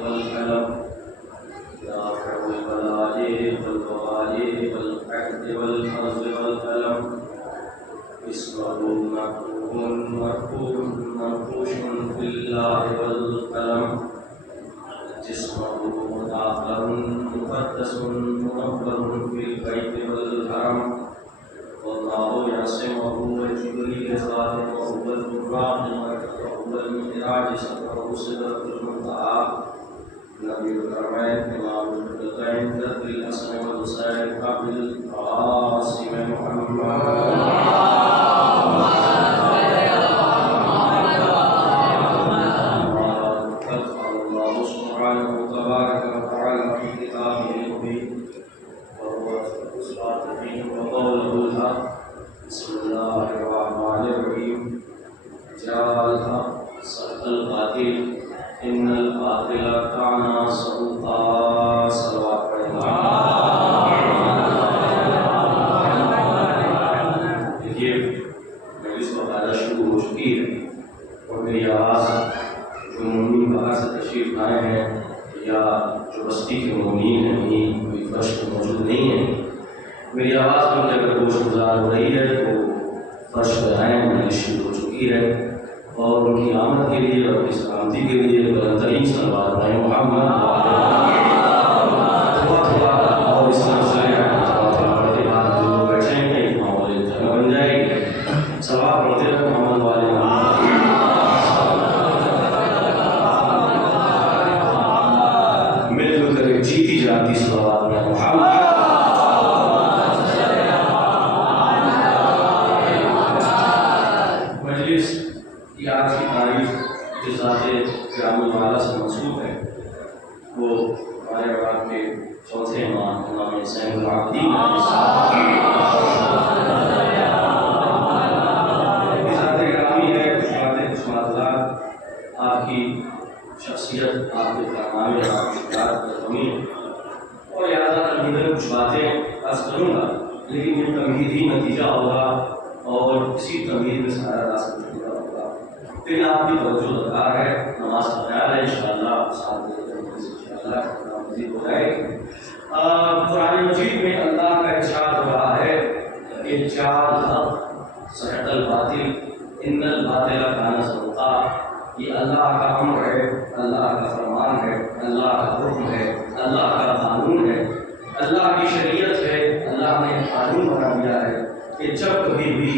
والقلم رافع البلاء والوباء والعهد والفضل والكلم اسمه مكتوب منقوش في الله والقلم جسمه مداخل مقدس منور في البيت والحرم والله يعصمه وجبريل خاتمه والبراق وهو المعراج سفره سدرة المنتهى نبي الكرمين إمام الحقين ذكر الحسن والحسين قبل القاسم محمد بسم الله الرحمن الرحيم جاء الحق صدق القاتل إن القاتل كان صدوقا صلوات देखिए मजलिस वकाला शुरू हो चुकी है और मेरी आवाज़ जो मोमिन बाहर से तशरीफ लाए हैं या जो बस्ती के मोमिन हैं वहीं कोई फर्श मौजूद नहीं है मेरी आवाज़ में अगर गोशगुजार हो रही है तो फर्श बनाएँ मजलिस शुरू हो चुकी है और उनकी आमद के लिए और उनकी सलामती के लिए बुलंदतरीन सलवात पढ़ें मोहम्मद और इस तरह से पढ़ते बाद जो लोग बैठेंगे माहौल जगह बन जाएगी सवाब पढ़ते रहे मोहम्मद वाले मिलजुल कर एक जीती जाती सलवात पढ़ें मोहम्मद की आज की तारीफ जिस ग्रामीण वाला से मंसूब है वो हमारे औलाद के चौथे इमाम इमाम ज़ैनुल आबिदीन ग्रामी है कुछ बातें आपकी शख्सियत आपके कारनामे आपकी कमी और याद कुछ बातें अर्ज करूँगा लेकिन ये तमहीदी नतीजा होगा और इसी तमहीद में सारा रास्ता फिर आपकी तवज्जो दरकार है नमाज का ख्याल है इंशाअल्लाह साथ में इंशाअल्लाह मज़ीद हो जाएगी कुरान मजीद में अल्लाह का इरशाद हो रहा है कि जाल हक़ सहतल बातिल इन्नल बातिल कान ज़हूक़ा ये अल्लाह का अम्र है अल्लाह का फरमान है अल्लाह का हुक्म है अल्लाह का कानून है अल्लाह की शरीयत है अल्लाह ने कानून बना दिया है कि जब कभी भी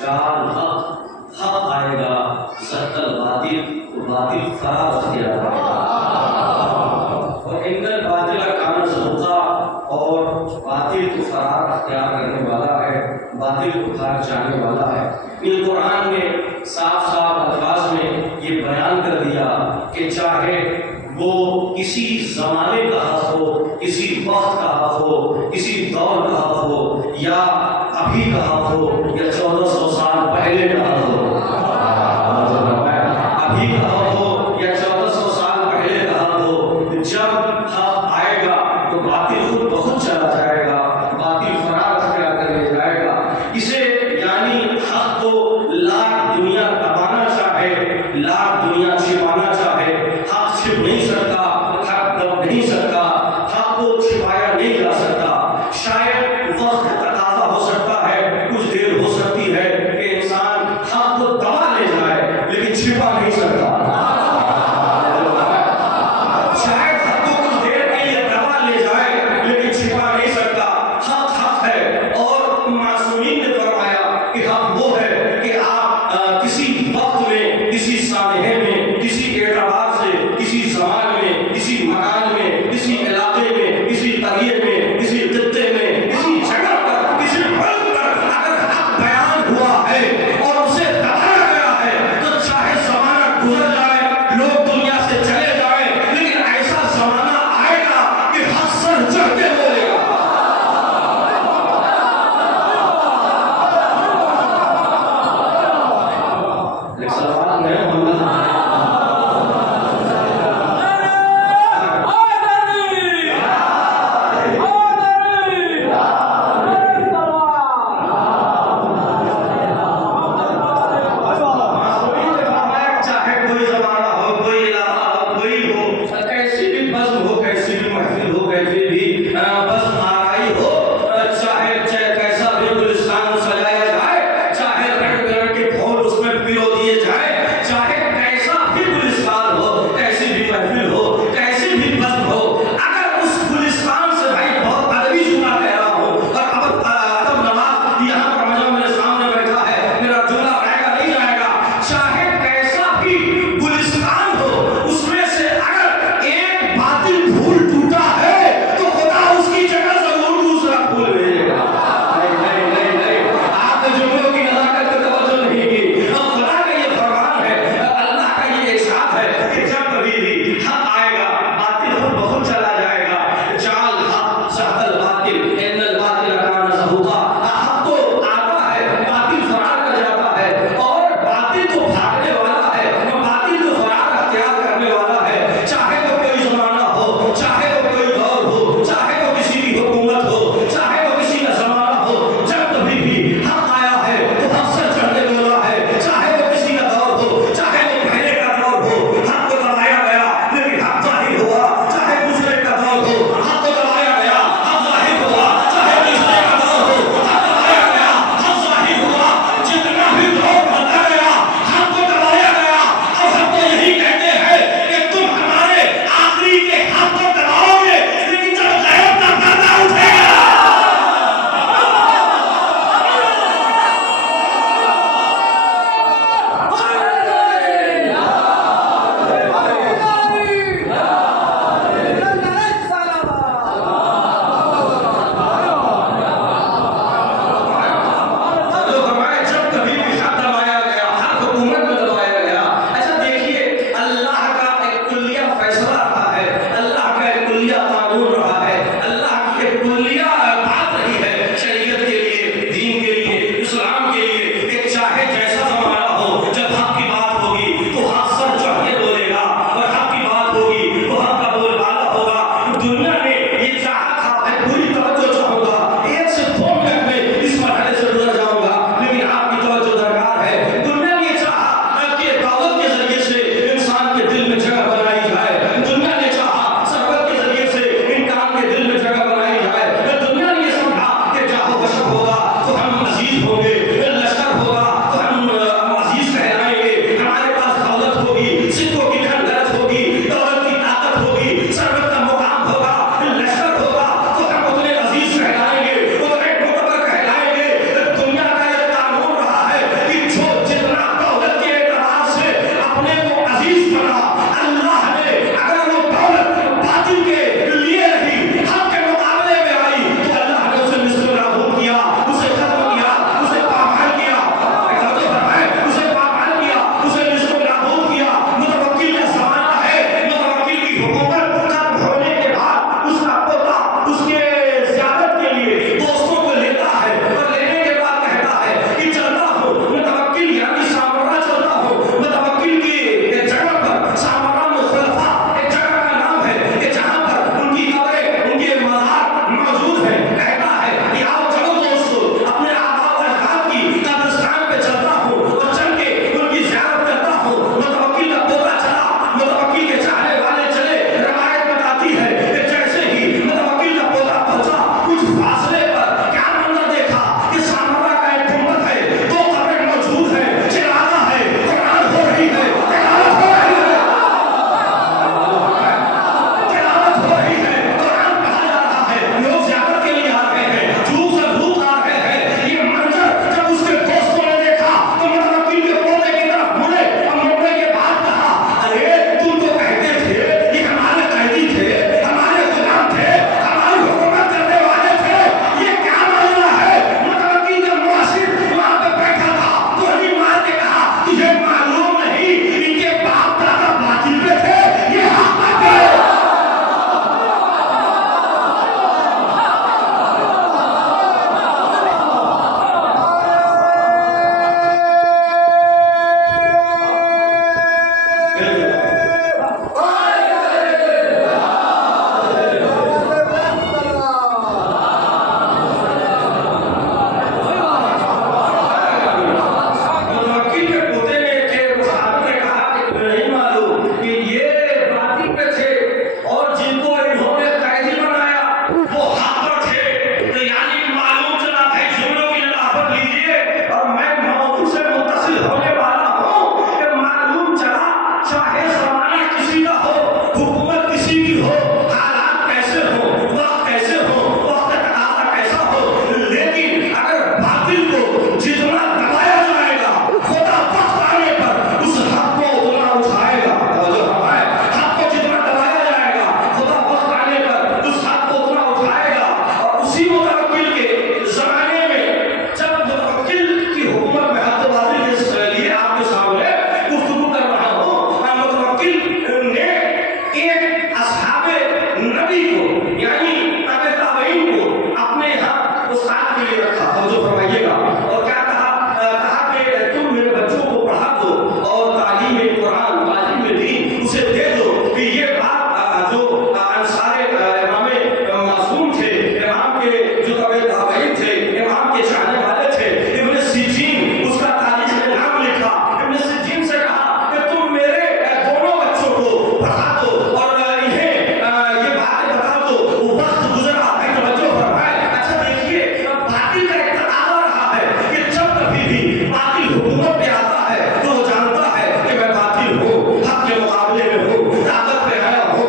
जाल हक़ आएगा सत्तल बातिल तो बातिल फरार किया जाएगा और इनका बातिल का कानून ज़हूक़ा और बातिल को फरार अख्तियार करने वाला है बातिल को खाक जाने वाला है इन कुरान में साफ साफ अल्फाज में ये बयान कर दिया कि चाहे वो किसी ज़माने का हक़ हो किसी वक्त का हक़ हो किसी दौर का हक़ हो या अभी का हक़ हो या 1400 साल पहले का हक़ हो अभी का हक़ हो या 1400 साल पहले का हक़ हो जब हक़ आएगा तो बातिल खुद बहुत चला जाएगा बातिल फरार अख्तियार कर ले जाएगा इसे यानी हक़ को लाख दुनिया दबाना चाहे लाख दुनिया छिपाना चाहे हक़ छिप नहीं सकता हक़ दब नहीं सकता हक़ को छिपाया नहीं जा सकता शायद वक्त तकाज़ा हो सकता है कुछ देर हो सकती है कि इंसान हक़ को दबा ले जाए लेकिन छिपा नहीं सकता शायद हक़ को कुछ देर के लिए दबा ले जाए लेकिन छिपा नहीं सकता हक़ हक़ है और मासूमीन ने फरमाया कि हक़ वो है कि आप किसी वक्त में किसी सालहे में किसी एतबार से किसी ज़मान में किसी मकान में किसी इलाके में किसी करिए में किसी खित्ते में किसी जगह पर किसी मुल्क पर अगर हक़ बयान हुआ है और उसे दबाया गया है तो चाहे ज़माना गुजर जाए लोग दुनिया से चले जाए लेकिन ऐसा ज़माना आएगा कि हक़ सर चढ़ के बोलेगा सवाल में स्थिति हो, हालात कैसे हो, वक्त कैसे हो, वक्त का तकाज़ा कैसा हो, लेकिन अगर बातिल को जितना दबाया जाएगा, खुदा वक्त आने पर उस हक को उतना उठाएगा। जो हमारे हक को जितना दबाया जाएगा, खुदा वक्त आने पर उस हक को उतना उठाएगा। और उसी मुतवक्किल के ज़माने में जब मुतवक्किल की हुकूमत में हक़बाज़ी के लिए आपके सामने गुफ्तगू कर रहा हूँ, मुतवक्किल ने एक असहाबे नबी को यानी ताबे ताबईन को अपने यहाँ उस्ताद के लिए रखा। तो जो फरमाइएगा और क्या कहा कि तुम मेरे बच्चों को पढ़ा दो और तालीम कुरान, तालीम दीन उसे दे दो। कि ये बात जो अंसारे इमाम मासूम थे, इमाम के जो ताबे ताबईन थे, इमाम के चाहने वाले थे, इब्न सिजीन उसका तारीख में नाम लिखा। इब्न सिजीन से कहा कि तुम मेरे दोनों बच्चों को पढ़ा दो और इन्हें ये बातें बता दो। वक्त गुजरा है तो बच्चों फरमाए। अच्छा देखिए, बातिल का एक तकाज़ा रहा है कि जब कभी भी बातिल हुकूमत पे आता है तो वो जानता है कि मैं बातिल हूँ, हक के मुकाबले में हूँ, ताकत पे आया हूँ,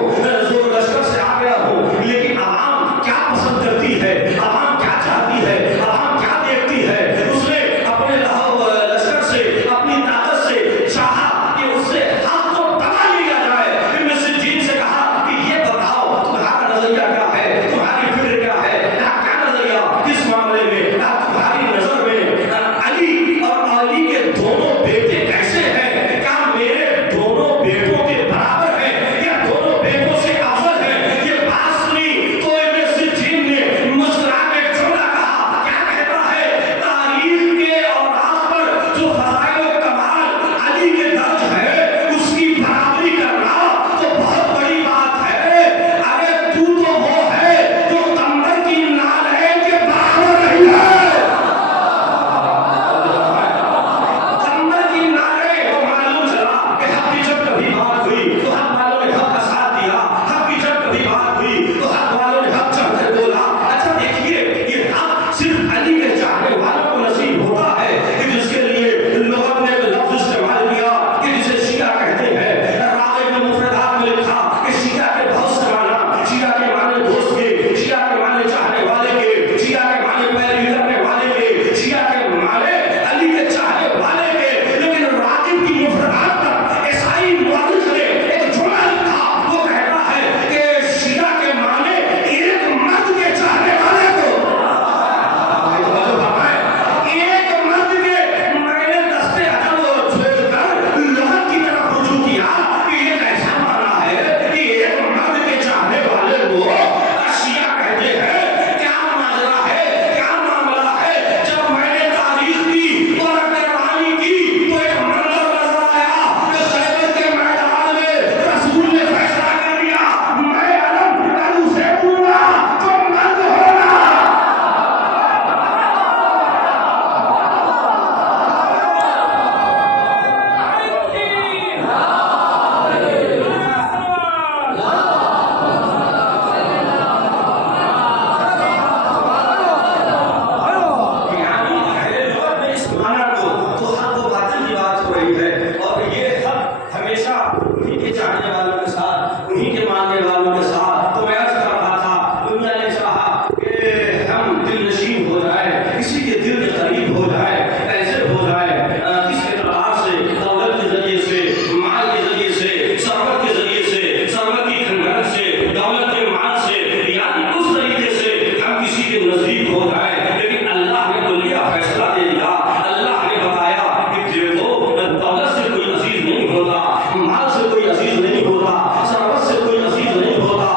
जोर लश्कर से आ गया हूँ। लेकिन आवाम क्या पसंद करती है, आवाम क्या चाहती है, आवाम क्या देखती है, उसने अपने लश्कर से, अपनी ताकत से चाहा कि उससे हक को दबा लिया जाए। इब्न सिजीन से कहा कि ये बताओ तुम्हारा नजरिया क्या है, तुम्हारी फिक्र क्या है, क्या नजरिया किस मामले में, तुम्हारी नजर में अली और अली के दोनों बेटे कैसे हैं? क्या मेरे दोनों बेटों के बराबर हैं या दोनों बेटों से अफजल हैं? ये बात सुनी तो इब्न सिजीन ने मुस्कुरा के जुमला कहा। क्या कहता है? तारीख के औराक पर जो फज़ाइल व कमाल अली के दर्ज है, उसकी बराबरी करना तो बहुत बड़ी बात है। अरे तू तो वो है जो कंबल की नालैन के बराबर नहीं है। कंबल की नालैन को मालूम चला कि हक की जब कभी बात हुई तो हक वालों ने हक का साथ दिया, हक की जब कभी बात हुई तो हक वालों ने हक चढ़कर बोला। अच्छा देखिए, ये हक सिर्फ अली के चाहने वालों को नसीब होता है कि जिसके लिए लोगों ने एक लफ्ज़ इस्तेमाल किया कि जिसे शिया कहते हैं। राग़िब ने मुफ़रदात में लिखा कि शिया के बहुत से माना, शिया के माने दोस्त के, शिया के माने चाहने वाले के, शिया के माने पैरवी करने वाले के, शिया के माने अली के चाहने वाले के। लेकिन राग़िब की मुफ़रदात पर ईसाई मुअर्रिख़ ने एक जुमला लिखा। वो कहता है कि शिया के माने एक मर्द के चाहने वाले को। एक मर्द के मैंने दस्ते अदब छेड़कर लोगों की तरफ रुजू किया कि ये कैसा माना है कि एक मर्द के चाहने वाले को शिया कहते हैं। क्या माजरा है, क्या मामला है? जब मैंने तारीख की और कुर्बानी की तो एक मंजर नजर आया कि खैबर के मैदान में रसूल ने फैसला कर दिया, मैं अलम करूँ से दूंगा तो मर्द होना। यानी पहले लोग ने इस माना को तो हक व बातिल की बात हो रही है। और ये हक हमेशा उन्हीं के चाहने वालों के साथ, उन्हीं के मानने वालों के साथ। तो मैं अर्ज कर रहा था, दुनिया ने चाहा कि हम दिल नशीब हो जाए, किसी के दिल के करीब हो जाए, कैसे हो जाए? किसके तलवार से, दौलत के जरिए से, माल के जरिए से, सरवत के जरिए से, सरवत की खंडन से, दौलत के माल से, यानी उस तरीके से हम किसी के नजदीक हो जाए। लेकिन अल्लाह ने तो लिया फैसला दे दिया। अल्लाह ने बताया कि देखो, दौलत से कोई अजीज नहीं होता, माल से कोई अजीज नहीं होता, सरवत से कोई अजीज नहीं होता।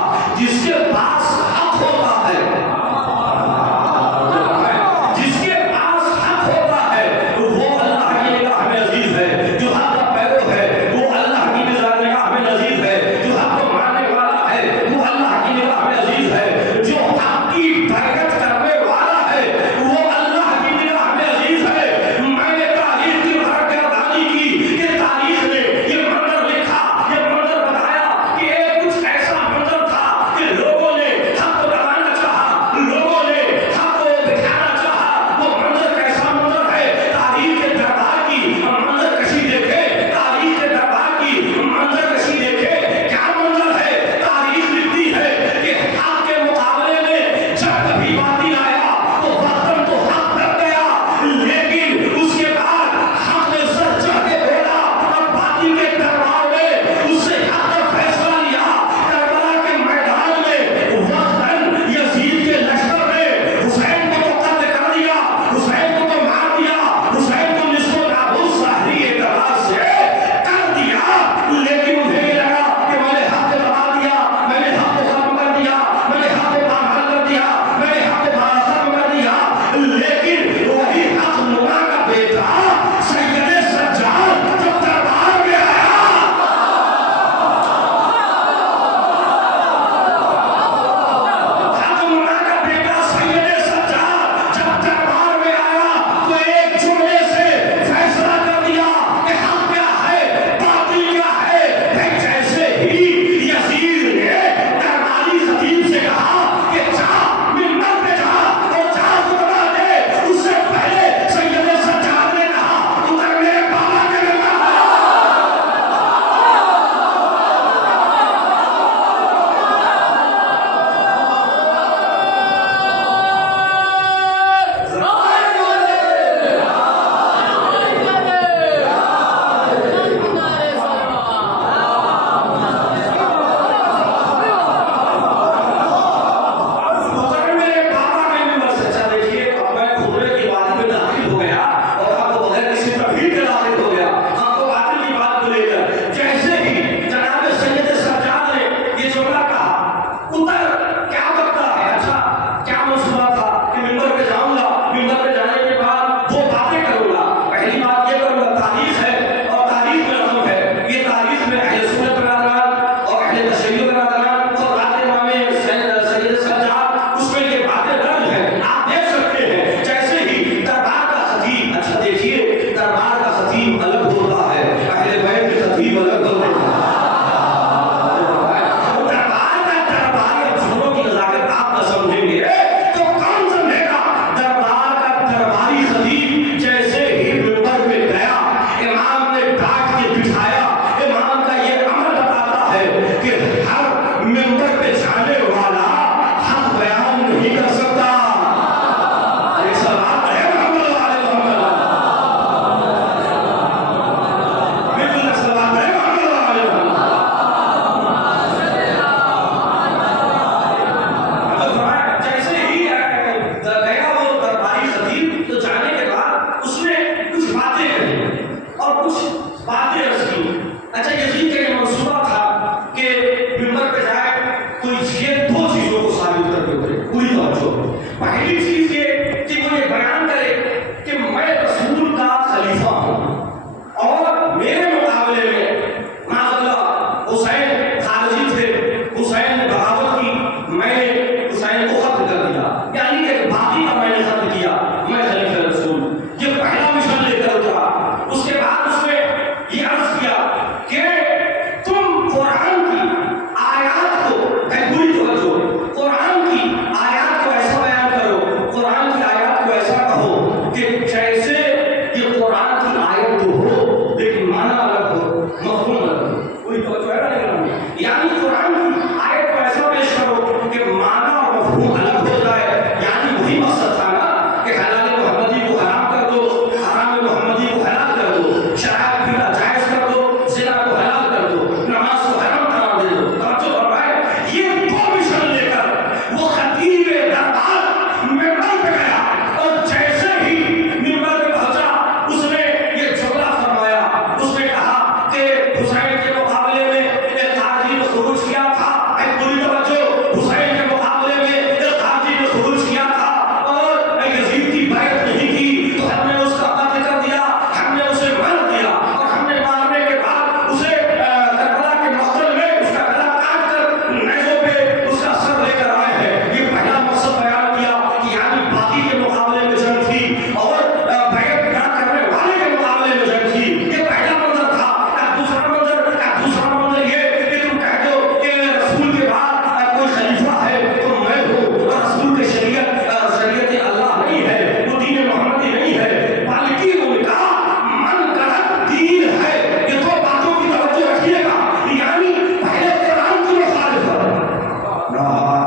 क्या कहा, उतर क्या करता है, अच्छा क्या मंसूबा था कि मिंबर पे जाऊंगा, मिंबर पे जाने के बाद वो बातें करूंगा। पहली बात ये करूंगा, तारीख है और तारीख में अहम है, ये तारीख में अहले सुन्नत बरादरान और अहले तशय्युअ बरादरान और रात इमाम सैयद सज्जाद उसमें ये बातें दर्ज है। आप देख सकते हैं जैसे ही दरबार का खतीब, अच्छा देखिए दरबार का खतीब अलग होता है, अहले बैत के खतीब अलग होते हैं। दरबार का दरबार अफसरों की नजाकत आप न समझेंगे तो कौन समझेगा। दरबार का दरबारी खतीब जैसे ही मिंबर पे गया, इमाम ने बैठ के बिठाया। इमाम का ये अमल बताता है कि हर मिंबर पे जाने वाला हक बयान नहीं कर सकता। अरे सवाल है मोहम्मद वाले मोहम्मद, बिल्कुल सवाल है मोहम्मद वाले मोहम्मद। जैसे ही गया वो दरबारी खतीब, तो जाने के बाद उसने कुछ बातें कही और कुछ बातें अर्ज की। अच्छा यजीद का ये मंसूबा था कि मिंबर पे जाए तो ये दो चीजों को साबित करके उतरे, पूरी तवज्जो। पहली चीज ये कि वो ये बयान करे कि मैं रसूल का खलीफा हूं और मेरे मुकाबले में माज़अल्लाह हुसैन खारजी थे, हुसैन ने बगावत की, मैंने हुसैन को खत्म कर दिया, यानी कि बाकी का मैंने खत्म किया, मैं खलीफा रसूल। ये पहला मिशन लेकर उतरा। उसके बाद उसने ये अर्ज किया कि तुम कुरान की आयत को, पूरी तवज्जो, कुरान की आयत को ऐसा बयान करो, कुरान की आयत को ऐसा कहो कि जैसे ये कुरान की आयत तो हो लेकिन माना अलग हो, मफहूम अलग हो। पूरी तवज्जो है ना, यानी कुरान की आयत को ऐसा पेश करो कि माना और मफहूम अलग हो जाए। यानी वही मकसद था ना कि हलाल मोहम्मदी को हराम कर दो, हराम मोहम्मदी को हलाल कर दो, शराब पीना जायज कर दो, ज़िना को हलाल कर दो, नमाज को हराम करार दे दो। तवज्जो फरमाएं, ये दो मिशन लेकर वो खतीब दरबार मिंबर पे गया और जैसे ही मिंबर पे पहुंचा उसने ये जुमला फरमाया। उसने कहा कि हुसैन के मुकाबले में एक काजी ने खुरूज किया था, पूरी तवज्जो, हुसैन के मुकाबले में एक काजी ने खुरूज किया था और यजीद की बैत नहीं की तो हमने उसका कत्ल कर दिया, हमने उसे मार दिया और हमने मारने के बाद उसे करबला के मक़तल में उसका गला काट कर नेज़ों पे उसका सर लेकर आए हैं। ये पहला मकसद बयान किया कि यानी बाकी के मुकाबले में जंग थी और बैत ना करने वाले के मुकाबले में जंग थी। ये पहला मंजर था। दूसरा मंजर ये कि तुम कह दो कि रसूल के बाद कोई खलीफा है तो मैं हूँ और रसूल के शरीयत अल्लाह नहीं है, वो दीन मोहम्मदी नहीं है, बल्कि उनका मनगढ़ंत दीन है। ये दो बातों की तवज्जो रखिएगा, यानी पहले कुरान की मुखालिफत,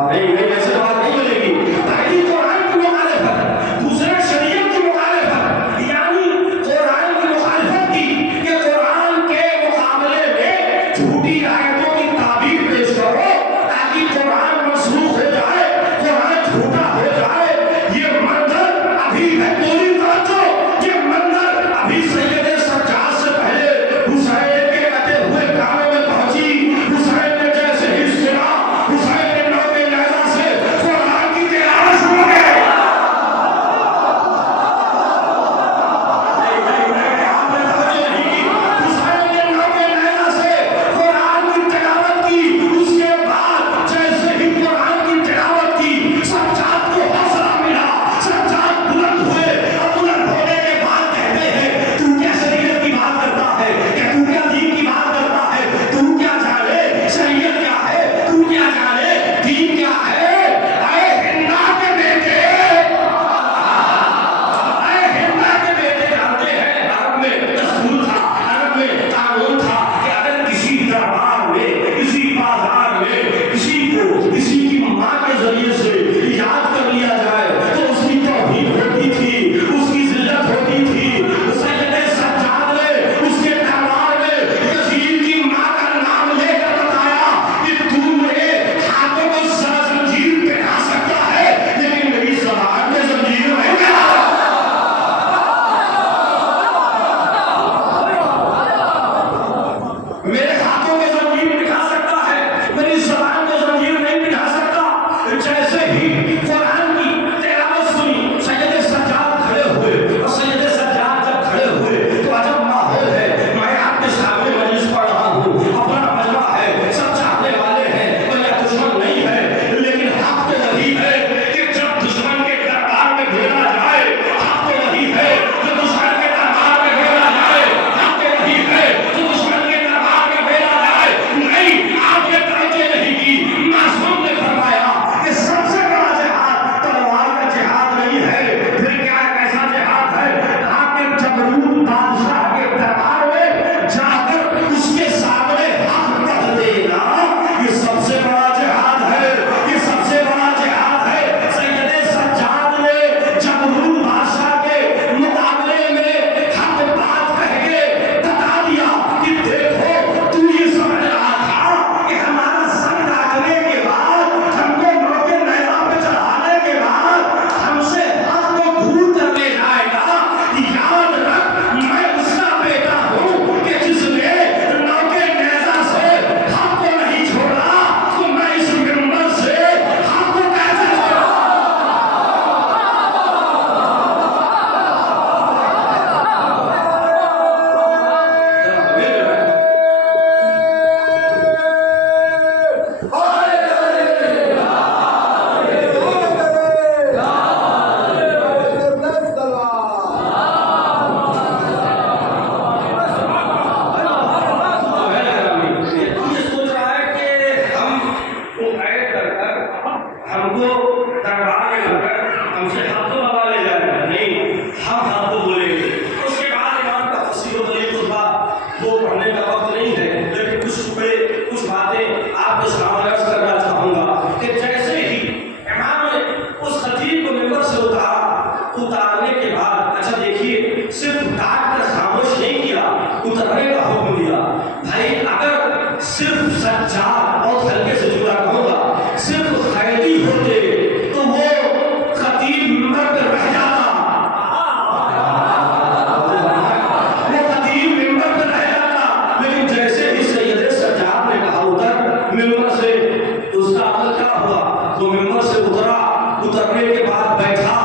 नहीं ऐसे बात नहीं मिलेगी। पहली कुरान की मुखालिफत, दूसरे शरीयत की मुखालिफत, यानी कुरान की मुखालिफत की कि कुरान के मुकाबले में झूठी आयतों की ताबीर पेश करो ताकि कुरान मनसूख हो जाए, कुरान झूठा हो जाए। ये मंजर अभी है, पूरी तवज्जो, ये मंजर अभी सैयद सज्जाद से पहले हुसैन के कटे हुए कामे में पहुंची। हुसैन ने जैसे ही सुना, हुसैन ने नौके नेज़ा से कुरान की तिलावत शुरू कर दी। आपने तवज्जो नहीं की। हुसैन ने नौके नेज़ा से कुरान की तिलावत की। उसके बाद जैसे ही कुरान की तिलावत की, सज्जाद को हौसला मिला, सज्जाद बुलंद हुए और बुलंद होने के बाद कहते हैं तू क्या शरीयत की बात करता है, क्या तू क्या दीन की बात करता है, तू क्या जाने शरीयत क्या है, तू क्या जाने दीन क्या है। ऐ हिंदा के बेटे, ऐ हिंदा के बेटे, जानते हैं अरब में दस्तूर था, अरब में कानून था कि अगर किसी दरबार में, किसी बाजार में किसी की माँ के जरिए से याद कर लिया जाए तो उसकी तौहीन होती थी, उसकी जिल्लत होती थी। सैयद सज्जाद ने उसके दरबार में यजीद की माँ का नाम लेकर बताया कि तू मेरे हाथों को जंजीर पहना सकता है लेकिन मेरी ज़बान में जंजीर नहीं पहना। मेरे हाथों में जंजीर दिखा सकता है, मेरी ज़बान में वो मिंबर से उतरा, उतरने के बाद बैठा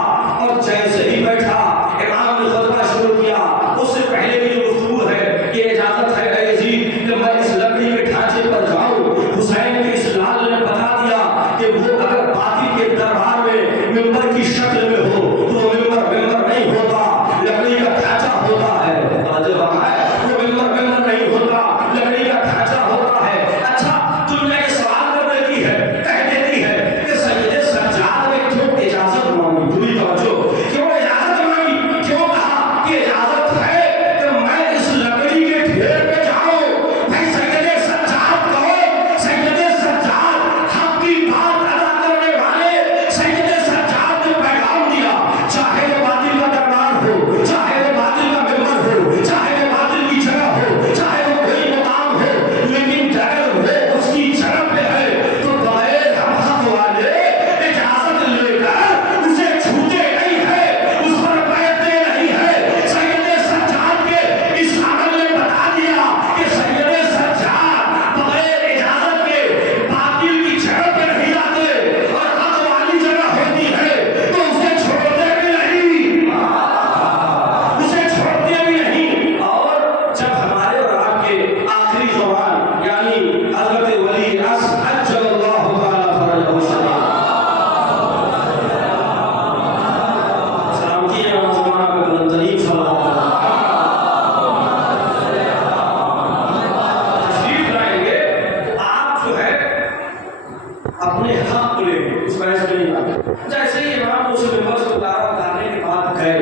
और जैसे ही बैठा इमाम ने खुतबा शुरू किया। उससे पहले भी जो गुफ्तगू है कि इजाजत है ऐ यजीद कि मैं इस लकड़ी के ढांचे पर जाऊं। हुसैन के इस लाल ने बता दिया कि वो अगर बातिल के दरबार में मिंबर की शक्ल में हो तो वो मिंबर नहीं होता, लकड़ी का ढांचा होता है। वो मिंबर नहीं होता, लकड़ी का ढांचा होता है। अच्छा, तुमने ये सवाल कर देती है, कह देती है कि सैयद सज्जाद ने क्यों इजाजत मांगी? पूरी तवज्जो, क्यों इजाजत मांगी? क्यों कहा कि इजाजत है कि मैं इस लकड़ी के ढेर पे जाऊं? भाई सैयद सज्जाद कहो, सैयद सज्जाद हक की बात अदा करने वाले सैयद सज्जाद ने पैगाम दिया। चाहे वो बातिल का दरबार हो, चाहे वो बातिल का मिंबर हो, चाहे वो बातिल की जगह हो, चाहे वो कोई मुकाम हो, लेकिन अगर वो उसकी जगह पे है तो बगैर हम हक वाले इजाजत लेकर उसे छूते नहीं है, उस पर बैठते नहीं है। सैयद सज्जाद के इस अमल ने बता दिया कि सैयद सज्जाद बगैर इजाजत के बातिल की जगह पे नहीं जाते और हक वाली जगह होती है तो उसे छोड़ते भी नहीं, उसे छोड़ते भी नहीं। और जब हमारे और आपके आखिरी ज़ुबान यानी हज़रत वली असद अज्जलल्लाहु तआला फरजहु शरीफ सलाम किए मौलाना पे बुलंद तरीन सल्लल्लाहु तशरीफ लाएंगे। आप जो है अपने हक को लेंगे, इस बहस में नहीं आए। जैसे ही इमाम उस मिंबर से उतारा, उतारने के बाद गए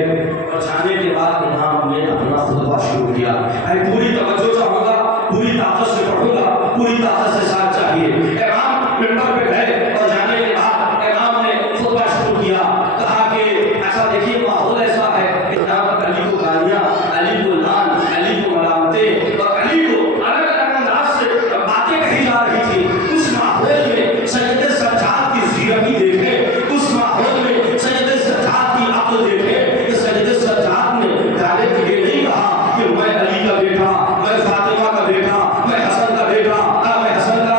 और जाने के बाद इमाम ने अपना खुतबा शुरू किया। मैं पूरी तवज्जो चाहूंगा, पूरी ताकत से पढ़ूंगा, पूरी ताकत से साथ चाहिए। इमाम मिंबर पे गए और जाने के बाद इमाम ने खुतबा शुरू किया। कहा कि ऐसा देखिए माहौल ऐसा है कि जहाँ पर अली को गालियाँ, अली को लान, अली को मलामतें और अली को अलग अलग अंदाज से बातें कही जा रही थी। उस माहौल में सैयद सज्जाद की ज़िरकी देखें, उस माहौल में सैयद सज्जाद की अक्ल देखें कि सैयद सज्जाद ने गाने के लिए नहीं कहा कि मैं अली का बेटा, मैं फातिमा का बेटा, मैं हसन का बेटा, मैं हसन का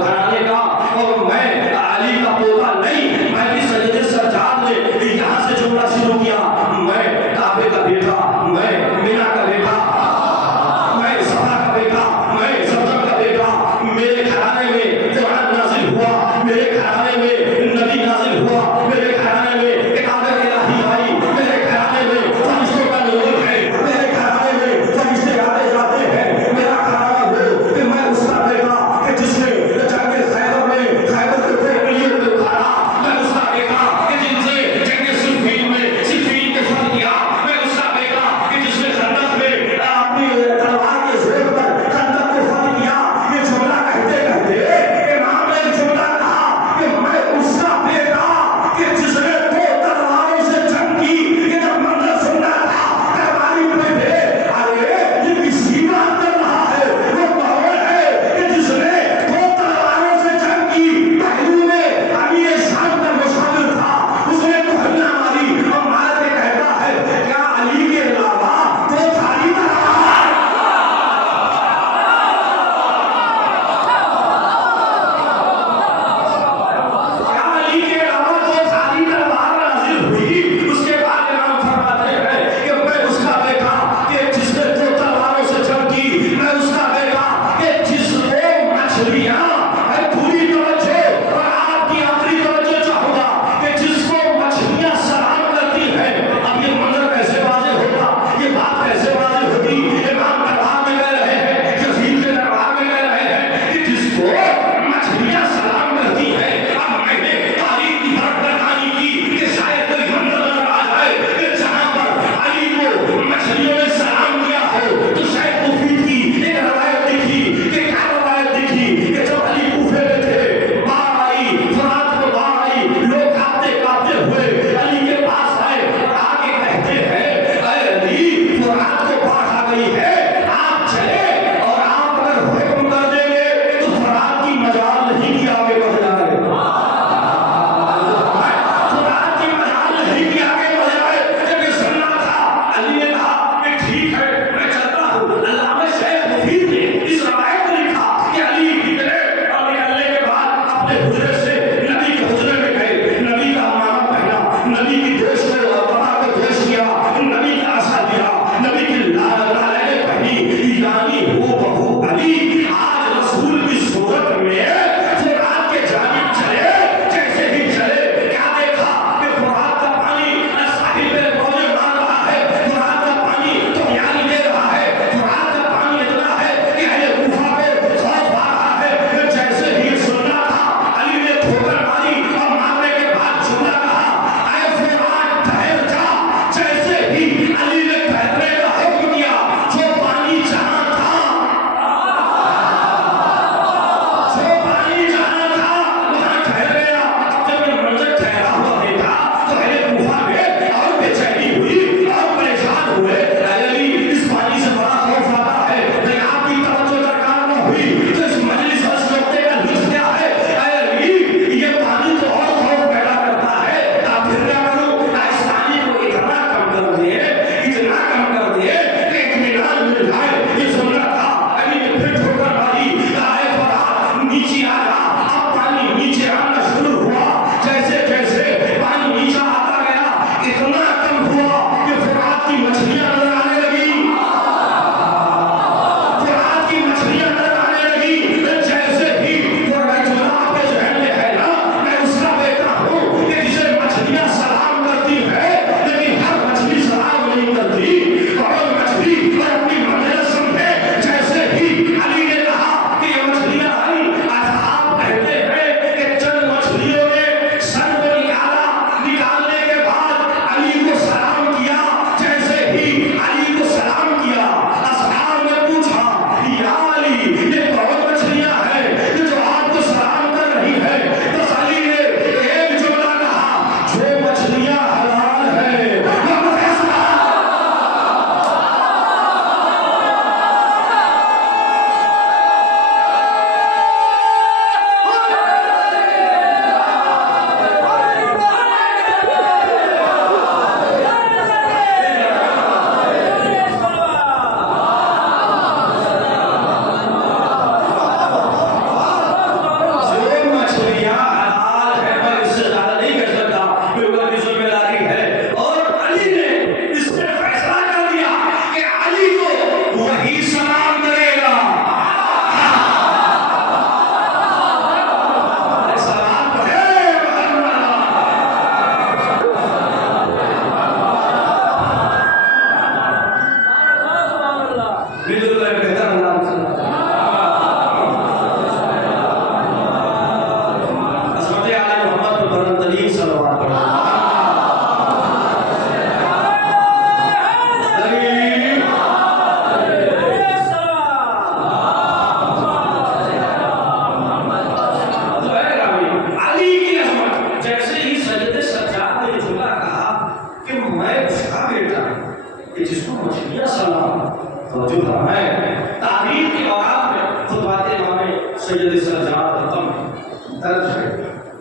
घराने का और मैं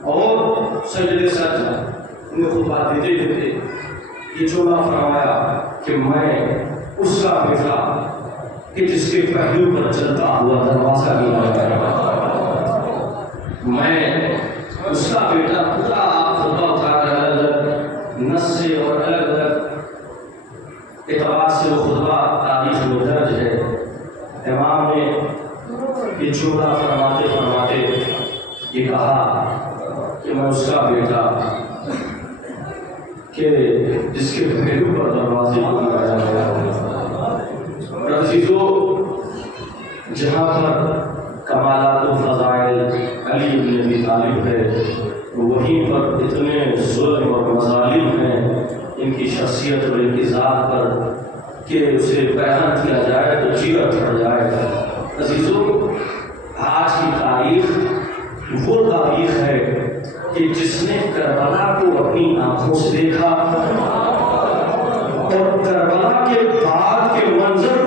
और सजदे सज्जा उन्हें खुतबा देते देते ये जोड़ा फरमाया कि मैं उसका बेटा कि जिसके पहलू पर चलता हुआ दरवाजा भी लगाया, मैं उसका बेटा। पूरा आप खुतबा उठाकर अलग अलग नस से और अलग अलग एतबार से वो खुतबा तारीख में दर्ज है। इमाम ने ये जोड़ा फरमाते फरमाते ये कहा कि मैं उसका बेटा कि जिसके पहलू पर दरवाजे को लगाया गया है। अज़ीज़ों, जहाँ पर कमालात व फ़ज़ाइल अली इब्न अबी तालिब है, वहीं पर इतने ज़ुल्म और मज़ालिम हैं इनकी शख्सियत और इनकी ज़ात पर कि उसे बयान किया जाए तो चीरा चढ़ जाए। अज़ीज़ों, आज की तारीख वो तारीख है कि जिसने करबला को अपनी आंखों से देखा और करबला के बाद के मंजर